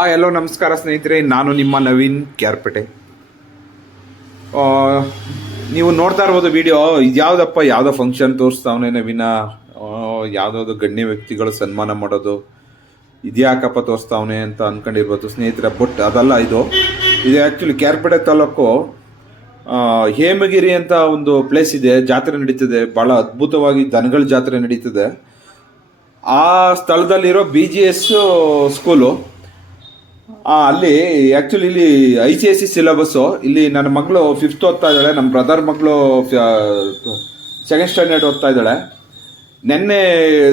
ಎಲ್ಲೋ ನಮಸ್ಕಾರ ಸ್ನೇಹಿತರೆ, ನಾನು ನಿಮ್ಮ ನವೀನ್ ಕ್ಯಾರ್ಪೇಟೆ. ನೀವು ನೋಡ್ತಾ ಇರ್ಬೋದು ವಿಡಿಯೋ. ಇದ್ಯಾವುದಪ್ಪ, ಯಾವುದೋ ಫಂಕ್ಷನ್ ತೋರಿಸ್ತಾವನೆ ನವೀನ, ಯಾವುದಾದ್ರು ಗಣ್ಯ ವ್ಯಕ್ತಿಗಳು ಸನ್ಮಾನ ಮಾಡೋದು, ಇದ್ಯಾಕಪ್ಪ ತೋರಿಸ್ತಾವನೆ ಅಂತ ಅಂದ್ಕೊಂಡಿರ್ಬೋದು ಸ್ನೇಹಿತರೆ. ಬಟ್ ಅದಲ್ಲ, ಇದು ಆ್ಯಕ್ಚುಲಿ ಕ್ಯಾರ್ಪೇಟೆ ತಾಲೂಕು ಹೇಮಗಿರಿ ಅಂತ ಒಂದು ಪ್ಲೇಸ್ ಇದೆ. ಜಾತ್ರೆ ನಡೀತದೆ, ಭಾಳ ಅದ್ಭುತವಾಗಿ ದನಗಳ ಜಾತ್ರೆ ನಡೀತದೆ. ಆ ಸ್ಥಳದಲ್ಲಿರೋ BGS ಸ್ಕೂಲು. ಅಲ್ಲಿ ಆ್ಯಕ್ಚುಲಿ ಇಲ್ಲಿ ICSE ಸಿಲೆಬಸ್ಸು. ಇಲ್ಲಿ ನನ್ನ ಮಗಳು 5th ಓದ್ತಾ ಇದ್ದಾಳೆ, ನಮ್ಮ ಬ್ರದರ್ ಮಗಳು 2nd ಸ್ಟ್ಯಾಂಡರ್ಡ್ ಓದ್ತಾ ಇದ್ದಾಳೆ. ನಿನ್ನೆ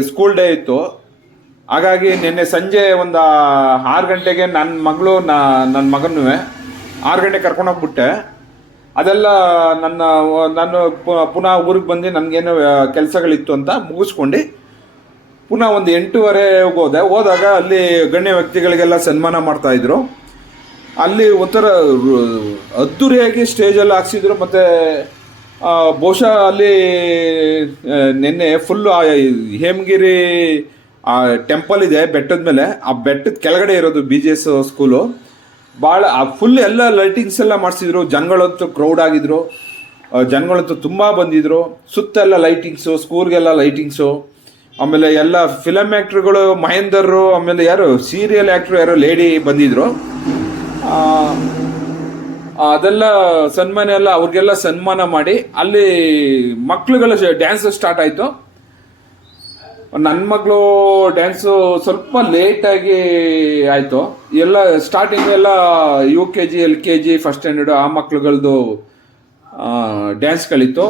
ಸ್ಕೂಲ್ ಡೇ ಇತ್ತು. ಹಾಗಾಗಿ ನಿನ್ನೆ ಸಂಜೆ ಒಂದು 6 ಗಂಟೆಗೆ ನನ್ನ ಮಗನೂ 6 ಗಂಟೆಗೆ ಕರ್ಕೊಂಡೋಗ್ಬಿಟ್ಟೆ. ಅದೆಲ್ಲ ನಾನು ಪುನಃ ಊರಿಗೆ ಬಂದು ನನಗೇನು ಕೆಲಸಗಳಿತ್ತು ಅಂತ ಮುಗಿಸ್ಕೊಂಡು ಪುನಃ ಒಂದು 8:30 ಹೋದಾಗ ಅಲ್ಲಿ ಗಣ್ಯ ವ್ಯಕ್ತಿಗಳಿಗೆಲ್ಲ ಸನ್ಮಾನ ಮಾಡ್ತಾಯಿದ್ರು. ಅಲ್ಲಿ ಒಂಥರ ಅದ್ದೂರಿಯಾಗಿ ಸ್ಟೇಜೆಲ್ಲ ಹಾಕ್ಸಿದ್ರು. ಮತ್ತು ಬಹುಶಃ ಅಲ್ಲಿ ನಿನ್ನೆ ಫುಲ್ಲು ಹೇಮಗಿರಿ ಟೆಂಪಲ್ ಇದೆ ಬೆಟ್ಟದ ಮೇಲೆ, ಆ ಬೆಟ್ಟದ ಕೆಳಗಡೆ ಇರೋದು BGS ಸ್ಕೂಲು. ಭಾಳ ಫುಲ್ ಎಲ್ಲ ಲೈಟಿಂಗ್ಸ್ ಎಲ್ಲ ಮಾಡಿಸಿದ್ರು. ಜನಗಳಂತೂ ಕ್ರೌಡ್ ಆಗಿದ್ರು, ಜನಗಳಂತೂ ತುಂಬ ಬಂದಿದ್ರು. ಸುತ್ತೆಲ್ಲ ಲೈಟಿಂಗ್ಸು, ಸ್ಕೂಲ್ಗೆಲ್ಲ ಲೈಟಿಂಗ್ಸು. ಆಮೇಲೆ ಎಲ್ಲ ಫಿಲಮ್ ಆ್ಯಕ್ಟ್ರುಗಳು, ಮಹೇಂದರ್ರು, ಆಮೇಲೆ ಯಾರು ಸೀರಿಯಲ್ ಆ್ಯಕ್ಟ್ರು ಯಾರೋ ಲೇಡಿ ಬಂದಿದ್ರು. ಅದೆಲ್ಲ ಸನ್ಮಾನ ಎಲ್ಲ ಅವ್ರಿಗೆಲ್ಲ ಸನ್ಮಾನ ಮಾಡಿ ಅಲ್ಲಿ ಮಕ್ಳುಗಳ ಡ್ಯಾನ್ಸ್ ಸ್ಟಾರ್ಟ್ ಆಯಿತು. ನನ್ನ ಮಗಳು ಡ್ಯಾನ್ಸು ಸ್ವಲ್ಪ ಲೇಟಾಗಿ ಆಯಿತು. ಎಲ್ಲ ಸ್ಟಾರ್ಟಿಂಗ್ ಎಲ್ಲ UKG LKG 1st ಸ್ಟ್ಯಾಂಡರ್ಡು ಆ ಮಕ್ಳುಗಳದ್ದು ಡ್ಯಾನ್ಸ್ಗಳಿತ್ತು.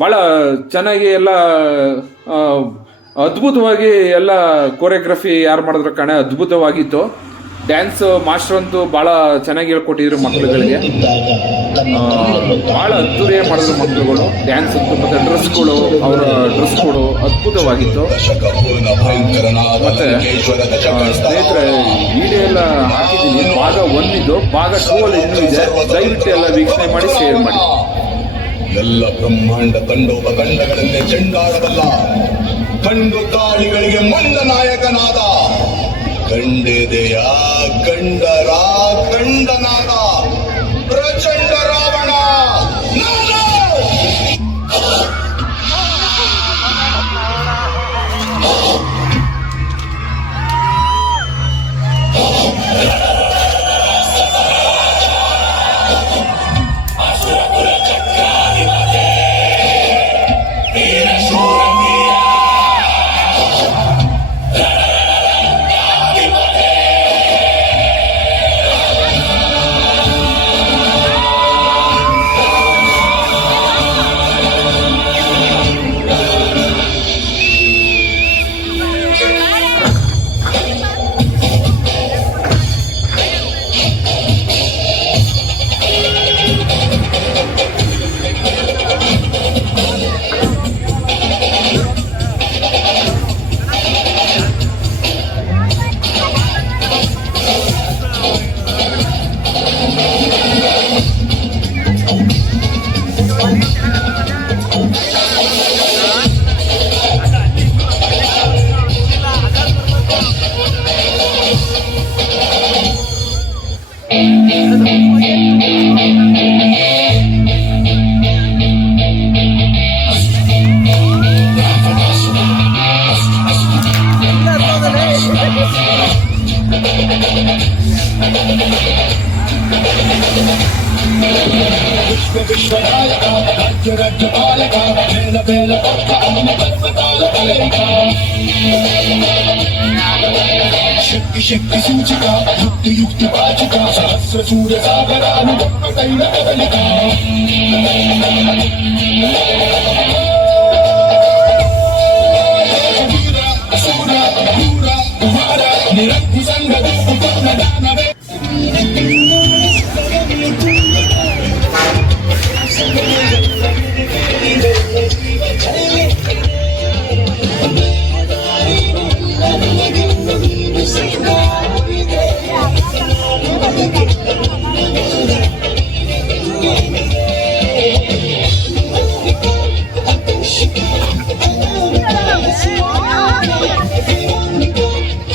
ಭಾಳ ಚೆನ್ನಾಗಿ ಎಲ್ಲ ಅದ್ಭುತವಾಗಿ ಎಲ್ಲ ಕೋರಿಯೋಗ್ರಫಿ ಯಾರು ಮಾಡಿದ್ರು ಕಣೆ, ಅದ್ಭುತವಾಗಿತ್ತು. ಡ್ಯಾನ್ಸ್ ಮಾಸ್ಟರ್ ಅಂತೂ ಭಾಳ ಚೆನ್ನಾಗಿ ಹೇಳ್ಕೊಟ್ಟಿದ್ರು ಮಕ್ಳುಗಳಿಗೆ. ಭಾಳ ಅದ್ದೂರಿಯಾಗಿ ಮಾಡಿದ್ರು ಮಕ್ಳುಗಳು ಡ್ಯಾನ್ಸ್ ಅಂತೂ. ಮತ್ತು ಡ್ರೆಸ್ಗಳು, ಅವರ ಡ್ರೆಸ್ಗಳು ಅದ್ಭುತವಾಗಿತ್ತು. ಮತ್ತು ಸ್ನೇಹಿತರೆ, ವಿಡಿಯೋ ಎಲ್ಲ ಹಾಕಿದ್ದೀನಿ. ಭಾಗ 1 ಇದು, ಭಾಗ 2 ಅಲ್ಲಿ ಇನ್ನೂ ಇದೆ. ದಯವಿಟ್ಟು ಎಲ್ಲ ವೀಕ್ಷಣೆ ಮಾಡಿ, ಶೇರ್ ಮಾಡಿ. ಎಲ್ಲ ಬ್ರಹ್ಮಾಂಡ ಖಂಡಗಳನ್ನೇ ಚೆಂಡಾಡಬಲ್ಲ ಕಂಡು ಗಾಳಿಗಳಿಗೆ ಮಂಡ ನಾಯಕನಾದ ಕಂಡೆದೆಯ ಕಂಡನಾದ ಪ್ರಚಂಡ ರಾವಣ. ಶಕ್ತಿ ಸೂಚಿಕ ಯುಕ್ತಿ ವಾಚಿಕ ಸಹಸ್ರ ಸೂರ್ಯ ಸಾಗರ ಅನುಭವ ತೈಲ ಕದಲಿಕ ಅಸುರ ಪೂರ ಕುಮಾರ ನಿರಂತಿ ಸಂಘ ದಾನವೇ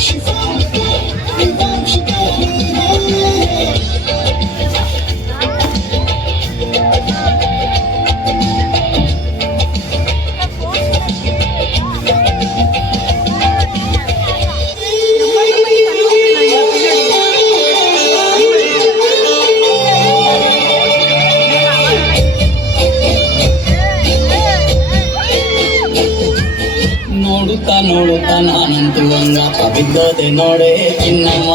She found ನೋಡುತ್ತ ನಾನಂತೂ ಹಂಗ ಬಿದ್ದೋದೆ ನೋಡೆ ಚಿನ್ನಮ್ಮ